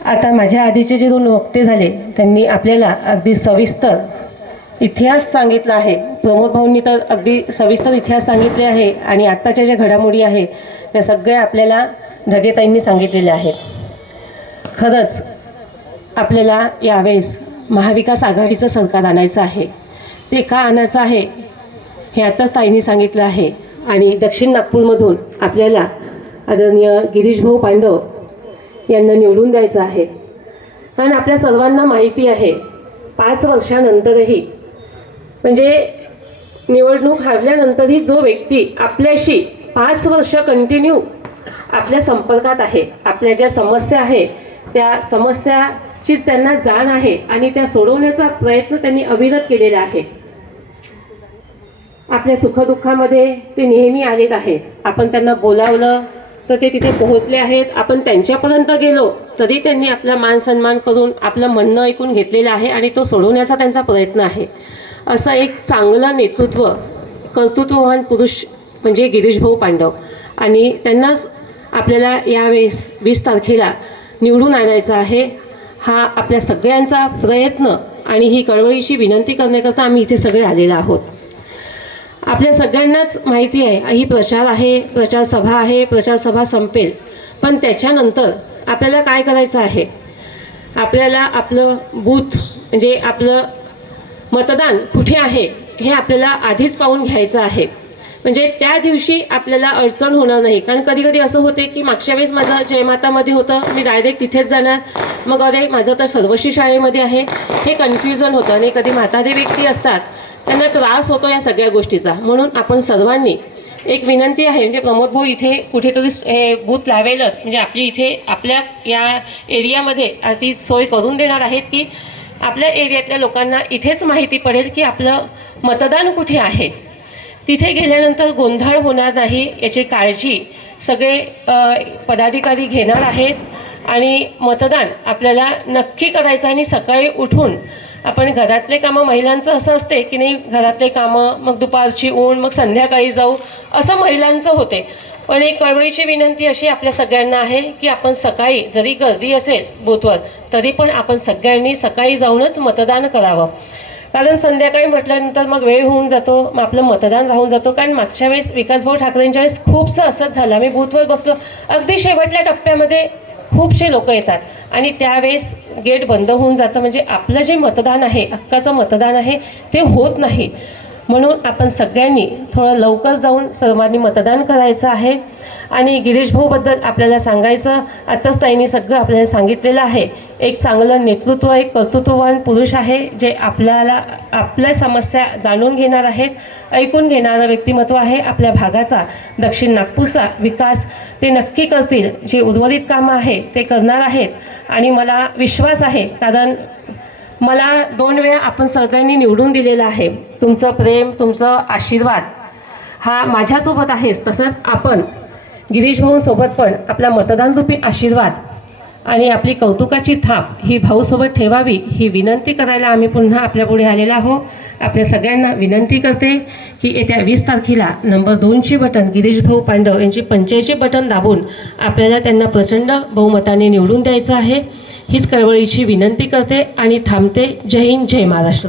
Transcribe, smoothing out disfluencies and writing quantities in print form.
आता माझ्या आधीचे जे दोन वक्ते झाले त्यांनी आपल्याला अगदी सविस्तर इतिहास सांगितला आहे. प्रमोद भाऊंनी तर अगदी सविस्तर इतिहास सांगितले आहे आणि आत्ताच्या ज्या घडामोडी आहे त्या सगळ्या आपल्याला ढगेताईंनी सांगितलेल्या आहेत. खरंच आपल्याला यावेळेस महाविकास आघाडीचं सरकार आणायचं आहे. ते का आणायचं आहे हे आत्ताच ताईंनी सांगितलं आहे. आणि दक्षिण नागपूरमधून आपल्याला आदरणीय गिरीश भाऊ पांडव यांना निवडून द्यायचं आहे. कारण आपल्या सर्वांना माहिती आहे 5 वर्षानंतरही म्हणजे निवडणूक हारल्यानंतरही जो व्यक्ती आपल्याशी 5 वर्ष कंटिन्यू आपल्या संपर्कात आहे, आपल्या ज्या समस्या आहे त्या समस्याची त्यांना जाण आहे आणि त्या सोडवण्याचा प्रयत्न त्यांनी अविरत केलेला आहे. आपल्या सुखदुःखामध्ये ते नेहमी आलेत आहेत. आपण त्यांना बोलावलं तर ते तिथे पोहोचले आहेत. आपण त्यांच्यापर्यंत गेलो तरी त्यांनी आपला मान सन्मान करून आपलं म्हणणं ऐकून घेतलेलं आहे आणि तो सोडवण्याचा त्यांचा प्रयत्न आहे. असं एक चांगलं नेतृत्व कर्तृत्ववान पुरुष म्हणजे गिरीश भाऊ पांडव आणि त्यांनाच आपल्याला यावेळेस 20 तारखेला निवडून आणायचं आहे. हा आपल्या सगळ्यांचा प्रयत्न आणि ही कळवळीची विनंती करण्याकरता आम्ही इथे सगळे आलेलो आहोत. आपल्या सगळ्यांनाच माहिती आहे ही प्रचार आहे, प्रचार सभा आहे, प्रचार सभा संपेल. पण त्याच्यानंतर आपल्याला काय करायचं आहे, आपल्याला आपलं बूथ म्हणजे आपलं मतदान कुठे आहे हे आपल्याला आधीच पाहून घ्यायचं आहे. म्हणजे त्या दिवशी आपल्याला अडचण होणार नाही. कारण कधी कधी असं होते की मागच्या वेळेस माझं जयमातामध्ये होतं, मी डायरेक्ट तिथेच जाणार, मग अरे माझं तर सर्वश्री शाळेमध्ये आहे, हे कन्फ्युजन होतं. आणि कधी म्हातारे व्यक्ती असतात त्यांना त्रास होतो या सगळ्या गोष्टीचा. म्हणून आपण सर्वांनी एक विनंती आहे, म्हणजे प्रमोद भाऊ इथे कुठेतरी हे बूथ लावेलच, म्हणजे आपली इथे आपल्या या एरियामध्ये ती सोय करून देणार आहेत की आपल्या एरियातल्या लोकांना इथेच माहिती पडेल की आपलं मतदान कुठे आहे. तिथे गेल्यानंतर गोंधळ होणार नाही याची काळजी सगळे पदाधिकारी घेणार आहेत. आणि मतदान आपल्याला नक्की करायचं. आणि सकाळी उठून आपण घरातले कामं, महिलांचं असं असते की नाही घरातले कामं, मग दुपारची ऊन, मग संध्याकाळी जाऊ, असं महिलांचं होते. पण एक कळवळीची विनंती अशी आपल्या सगळ्यांना आहे की आपण सकाळी जरी गर्दी असेल बूथवर तरी पण आपण सगळ्यांनी सकाळी जाऊनच मतदान करावं. कारण संध्याकाळी म्हटल्यानंतर मग वेळ होऊन जातो, मग आपलं मतदान राहून जातो. कारण मागच्या वेळेस विकासभाऊ ठाकरेंच्या वेळेस खूपसं असंच झालं. आम्ही बूथवर बसलो, अगदी शेवटल्या टप्प्यामध्ये खूपसे लोक येतात आणि त्यावेळेस गेट बंद होऊन जातं. म्हणजे आपलं जे मतदान आहे, हक्काचं मतदान आहे ते होत नाही. म्हणून आपण सगळ्यांनी थोडं लवकर जाऊन सर्वांनी मतदान करायचं आहे. आणि गिरीश भाऊबद्दल आपल्याला सांगायचं, आत्ताच ताईंनी सगळं आपल्याला सांगितलेलं आहे. एक चांगलं नेतृत्व, एक कर्तृत्ववान पुरुष आहे जे आपल्याला आपल्या समस्या जाणून घेणार आहेत, ऐकून घेणारं व्यक्तिमत्व आहे. आपल्या भागाचा, दक्षिण नागपूरचा विकास ते नक्की करतील. जे उर्वरित कामं आहे ते करणार आहेत आणि मला विश्वास आहे. कारण मला 2 वेळा आपण सगळ्यांनी निवडून दिलेलं आहे. तुमचं प्रेम, तुमचं आशीर्वाद हा माझ्यासोबत आहेच. तसंच आपण गिरीश भाऊसोबत पण आपला मतदानरूपी आशीर्वाद आणि आपली कौतुकाची थाप ही भाऊसोबत ठेवावी ही विनंती करायला आम्ही पुन्हा आपल्यापुढे आलेलो आहोत. आपल्या सगळ्यांना विनंती करते की येत्या 20 तारखेला नंबर 2ची बटन गिरीश भाऊ पांडव यांची 85 बटन दाबून आपल्याला त्यांना प्रचंड बहुमताने निवडून द्यायचं आहे. हीच कळवळीची विनंती करते आणि थांबते. जय हिंद, जय महाराष्ट्र.